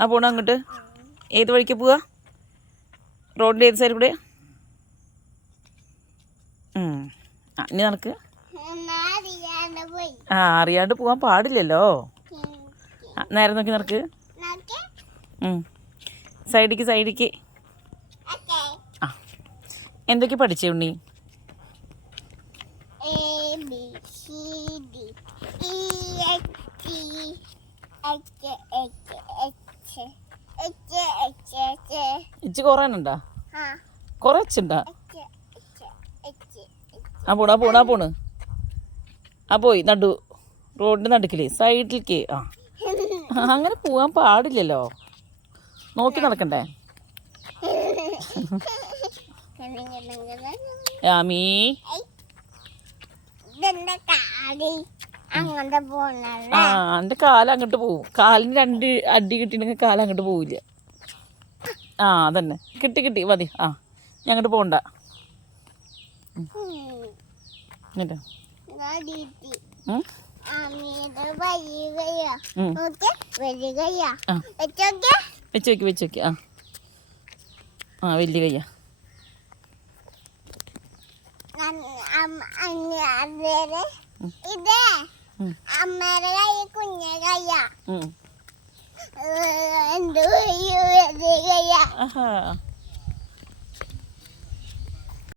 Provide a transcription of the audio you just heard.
ആ പോണ അങ്ങോട്ട്? ഏത് വഴിക്ക് പോവാ? റോഡിന്റെ ഏത് സൈഡ് കൂടെ. ആ ഇനി നടക്ക്. ആ അറിയാണ്ട് പോവാൻ പാടില്ലല്ലോ. നേരെ നോക്കി നടക്ക്. സൈഡിക്ക് സൈഡിക്ക്. ആ. എന്തൊക്കെ പഠിച്ചേ ഉണ്ണി? ഇച്ച് കുറയാനുണ്ടാ ആ. കുറേ ഇച്ചുണ്ടാ ആ പോണ് ആ പോണ് ആ പോണ്. ആ പോയി നടു. റോഡിന്റെ നടുക്കിൽ സൈഡിലേക്ക് ആ. അങ്ങനെ പോകാൻ പാടില്ലല്ലോ. നോക്കി നടക്കണ്ടേ? ആമീ ആ എന്റെ കാല അങ്ങോട്ട് പോകും കാലിന് രണ്ട് അടി കിട്ടിയിട്ടുണ്ടെങ്കിൽ കാല അങ്ങോട്ട് പോവില്ല. ആ അതന്നെ. കിട്ടി കിട്ടി. മതി. ആ ഞാൻ അങ്ങോട്ട് പോകണ്ട എന്നിട്ട്? വെച്ച് വെക്ക് വെച്ച് വെക്ക് ആ. ആ വലിയ കയ്യ. അമ്മേരെ ഇതേ. അമ്മേരെ കൈ കുഞ്ഞ കയ്യാ. എന്ത് ആഹാ